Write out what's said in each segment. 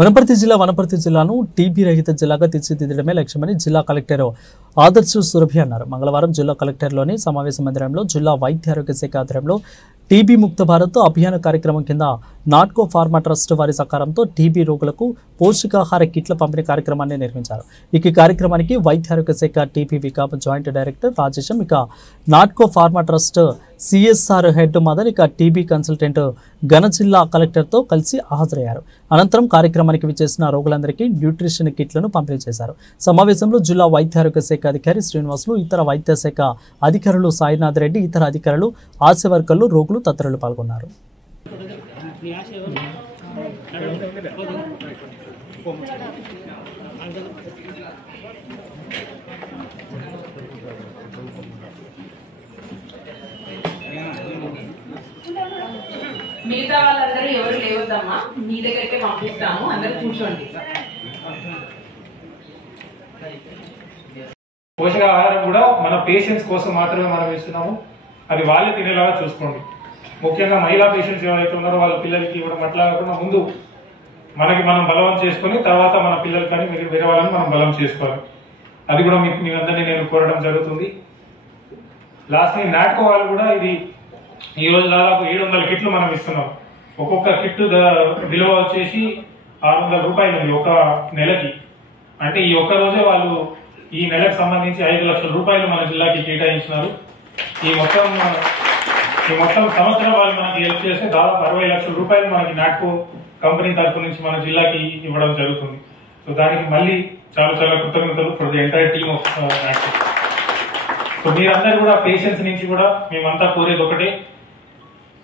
వనపర్తి జిల్లాను టీబీ రహిత జిల్లాగా తీర్చిదిద్దడమే లక్ష్యమని జిల్లా కలెక్టర్ ఆదర్శ్ సురభి అన్నారు. మంగళవారం జిల్లా కలెక్టర్లోని సమావేశ మందిరంలో జిల్లా వైద్య ఆరోగ్య శాఖ ఆధ్వర్యంలో టీబీ ముక్త భారత్ అభియాన కార్యక్రమం కింద నాట్కో ఫార్మా ట్రస్ట్ వారి సహకారంతో టీబీ రోగులకు పౌష్టికాహార కిట్ల పంపిణీ కార్యక్రమాన్ని నిర్వహించారు. ఈ కార్యక్రమానికి వైద్య ఆరోగ్య శాఖ టీబీ వికాప్ జాయింట్ డైరెక్టర్ రాజేశం, ఇక Natco pharma trust CSR head Madan, ఇక టీబీ కన్సల్టెంట్ ఘన జిల్లా కలెక్టర్తో కలిసి హాజరయ్యారు. అనంతరం కార్యక్రమానికి విచ్చేసిన రోగులందరికీ న్యూట్రిషన్ కిట్లను పంపిణీ చేశారు. సమావేశంలో జిల్లా వైద్య ఆరోగ్య శాఖ అధికారి శ్రీనివాసులు, ఇతర వైద్య శాఖ అధికారులు సాయినాథ్ రెడ్డి, ఇతర అధికారులు, ఆశా వర్కర్లు, రోగులు తదితరులు పాల్గొన్నారు. మిగతా వాళ్ళందరూ ఎవరు లేవద్దమ్మా, మీ దగ్గరికి పంపిస్తాము, అందరూ కూర్చోండి. పోషకాహారం కూడా మన పేషెంట్స్ కోసం మాత్రమే మనం ఇస్తున్నాము. అది వాళ్ళే తినేలాగా చూసుకోండి. ముఖ్యంగా మహిళా పేషెంట్స్ ఎవరైతే ఉన్నారో వాళ్ళ పిల్లలకి ఇవ్వడం అట్లా కాకుండా ముందు మనకి మనం బలం చేసుకుని తర్వాత మన పిల్లలు కానీ వేరే వాళ్ళని మనం బలం చేసుకోవాలి. అది కూడా మీ అందరినీ నేను కోరడం జరుగుతుంది. లాస్ట్ నాట్కో వాళ్ళు కూడా ఇది ఈ రోజు దాదాపు 700 కిట్లు మనం ఇస్తున్నాం. ఒక్కొక్క కిట్ విలువ వచ్చేసి 600 రూపాయలు ఉంది ఒక నెలకి. అంటే ఈ ఒక్క రోజే వాళ్ళు ఈ నెలకు సంబంధించి 5 లక్షల రూపాయలు మన జిల్లాకి కేటాయించినారు. ఈ మొత్తం సంవత్సరం వాళ్ళు మనకి హెల్ప్ చేస్తే దాదాపు 60 లక్షల రూపాయలు మనకి నాట్కో కంపెనీ తరఫు నుంచి మన జిల్లాకి ఇవ్వడం జరుగుతుంది. సో దానికి మళ్ళీ చాలా చాలా కృతజ్ఞతలు for the entire team of Natco. So మీరందరూ కూడా పేషెంట్స్ నుంచి కూడా మేమంతా కోరేది ఒకటే,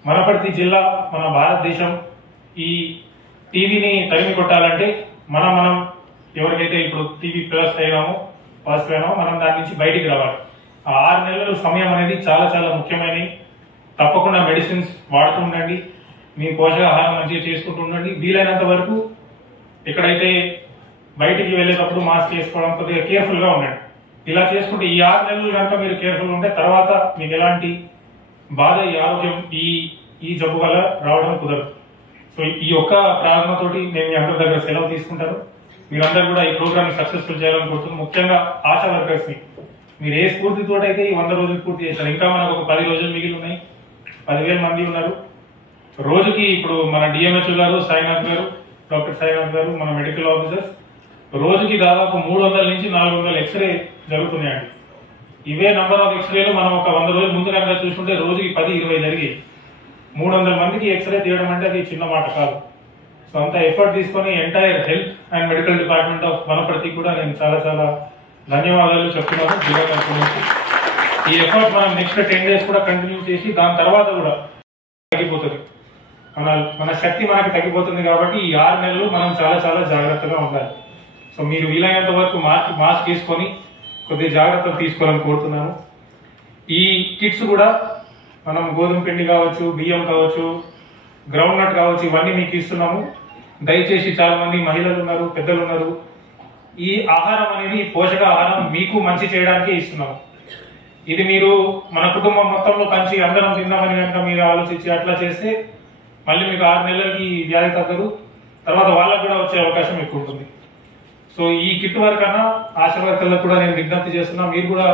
వనపర్తి జిల్లా మన భారతదేశం ఈ టీవీని తరిమి కొట్టాలంటే మనం ఎవరికైతే ఇప్పుడు టీవీ ప్లస్ అయినామో పాజిటివ్ అయినామో మనం దాని నుంచి బయటికి రావాలి. ఆ 6 నెలల సమయం అనేది చాలా చాలా ముఖ్యమైనవి. తప్పకుండా మెడిసిన్స్ వాడుతూ ఉండండి, మీ పోషకాహారం మంచిగా చేసుకుంటూ ఉండండి. వీలైనంత వరకు ఎక్కడైతే బయటికి వెళ్ళేటప్పుడు మాస్క్ వేసుకోవడం, కొద్దిగా కేర్ఫుల్ గా ఉండండి. ఇలా చేసుకుంటే ఈ 6 నెలలు కనుక మీరు కేర్ఫుల్ ఉంటే తర్వాత మీకు ఎలాంటి బాధ ఈ ఆరోగ్యం ఈ జబ్బు వల్ల రావడం కుదరదు. సో ఈ యొక్క ప్రారంభంతోటి నేను మీ అందరి దగ్గర సెలవు తీసుకుంటాను. మీరందరూ కూడా ఈ ప్రోగ్రామ్ ని సక్సెస్ఫుల్ చేయాలని కోరుతున్నాను. ముఖ్యంగా ఆశా వర్కర్స్ ని మీరు ఏ స్ఫూర్తితో అయితే ఈ 100 రోజులు పూర్తి చేశారు, ఇంకా మనకు ఒక 10 రోజులు మిగిలి ఉన్నాయి. 10,000 మంది ఉన్నారు. రోజుకి ఇప్పుడు మన డిఎంహెచ్ఓ గారు సాయినాథ్ గారు, డాక్టర్ సాయినాథ్ గారు, మన మెడికల్ ఆఫీసర్స్ రోజుకి దాదాపు 300 నుంచి 400 ఎక్స్రే జరుగుతున్నాయండి. ఇవే నంబర్ ఆఫ్ ఎక్స్రేలు మనం ఒక 100 రోజుల ముందు కనుక చూసుకుంటే రోజుకి 10-20 జరిగి 300 మందికి ఎక్స్రే తీయడం అంటే అది చిన్న మాట కాదు. సో అంత ఎఫర్ట్ తీసుకొని entire health and medical department of Wanaparthy కూడా నేను చాలా చాలా ధన్యవాదాలు చెప్తున్నాను జిల్లా తరఫు నుంచి. ఈ ఎఫర్ట్ మనం నెక్స్ట్ 10 డేస్ కూడా కంటిన్యూ చేసి దాని తర్వాత కూడా తగ్గిపోతుంది, మన శక్తి మనకి తగ్గిపోతుంది. కాబట్టి ఈ 6 నెలలు మనం చాలా చాలా జాగ్రత్తగా ఉండాలి. సో మీరు వీలైనంత వరకు మాస్క్ తీసుకొని కొద్దిగా జాగ్రత్తలు తీసుకోవాలని కోరుతున్నాను. ఈ కిట్స్ కూడా మనం గోధుమ పిండి కావచ్చు, బియ్యం కావచ్చు, గ్రౌండ్ నట్ కావచ్చు, ఇవన్నీ మీకు ఇస్తున్నాము. దయచేసి చాలా మంది మహిళలు ఉన్నారు, పెద్దలు ఉన్నారు. ఈ ఆహారం అనేది పోషకాహారం మీకు మంచి చేయడానికే ఇస్తున్నాము. ఇది మీరు మన కుటుంబం మొత్తంలో పంచి అందరం తిన్నామని కనుక మీరు ఆలోచించి అట్లా చేస్తే మళ్ళీ మీకు 6 నెలలకి వ్యాధి తగ్గదు, తర్వాత వాళ్ళకు కూడా వచ్చే అవకాశం ఎక్కువ ఉంటుంది. సో ఈ కిట్ వరకు అన్నా ఆశా వర్కర్లకు కూడా నేను విజ్ఞప్తి చేస్తున్నా, మీరు కూడా